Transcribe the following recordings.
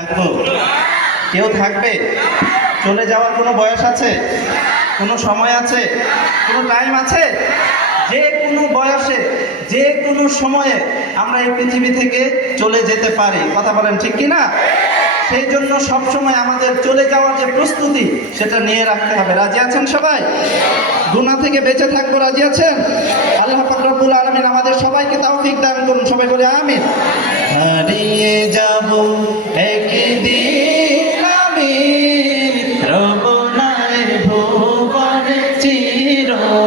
থাকবো? কেউ থাকবে? চলে যাওয়ার কোনো বয়স আছে? কোনো সময় আছে? কোনো টাইম আছে? যে কোনো বয়সে, যে কোনো সময়ে আমরা এই পৃথিবী থেকে চলে যেতে পারি। কথা বলেন ঠিক কি না? সেই জন্য সবসময় আমাদের চলে যাওয়ার যে প্রস্তুতি, সেটা নিয়ে রাখতে হবে। রাজি আছেন সবাই? গুনাহ থেকে বেঁচে থাকবো, রাজি আছেন? আল্লাহ পাক রব্বুল আলামিন আমাদের সবাইকে তৌফিক দান করুন। সবাই বলে আমিন। হারিয়ে যাব একদিন আমি, রব না এ ভুবনে চিরদিন।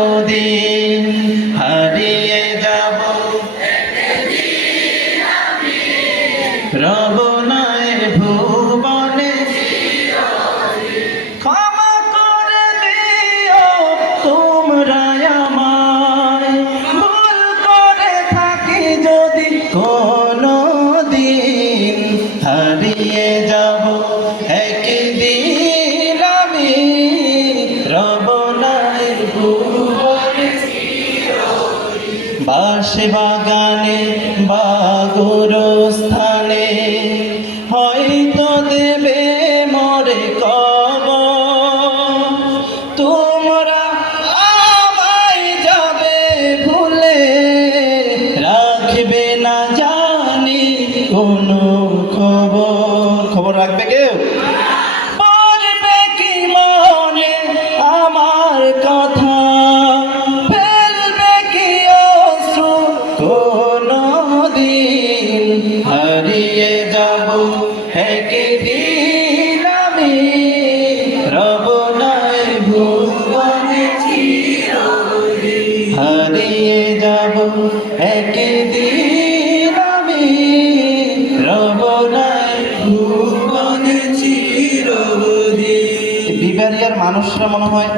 হারিয়ে যাব একদিন আমি, রব না এ ভুবনে চিরদিন। ক্ষমা করে দিও তোমরা আমায়, ভুল করে থাকি যদি কোনো দিন। হারিয়ে যাব একদিন আমি, রব না এ ভুবনে চিরদিন। বাঁশে বাগানে বা গোরস্থানে হয়তো দেবে মোরে কবর। তোমরা আমায় যাবে ভুলে, রাখবে না জানি কোনো খবর। খবর রাখবে কেউ? পড়বে কি মনে আমার কথা, ফেলবে কি অশ্রু কোনো দিন। হারিয়ে যাব একদিন আমি, রব না এ ভুবনে চিরদিন। হারিয়ে যাব একদিন আমি, রব না এ ভুবনে চিরদিন। বিবারিয়ার মানুষরা মনে হয়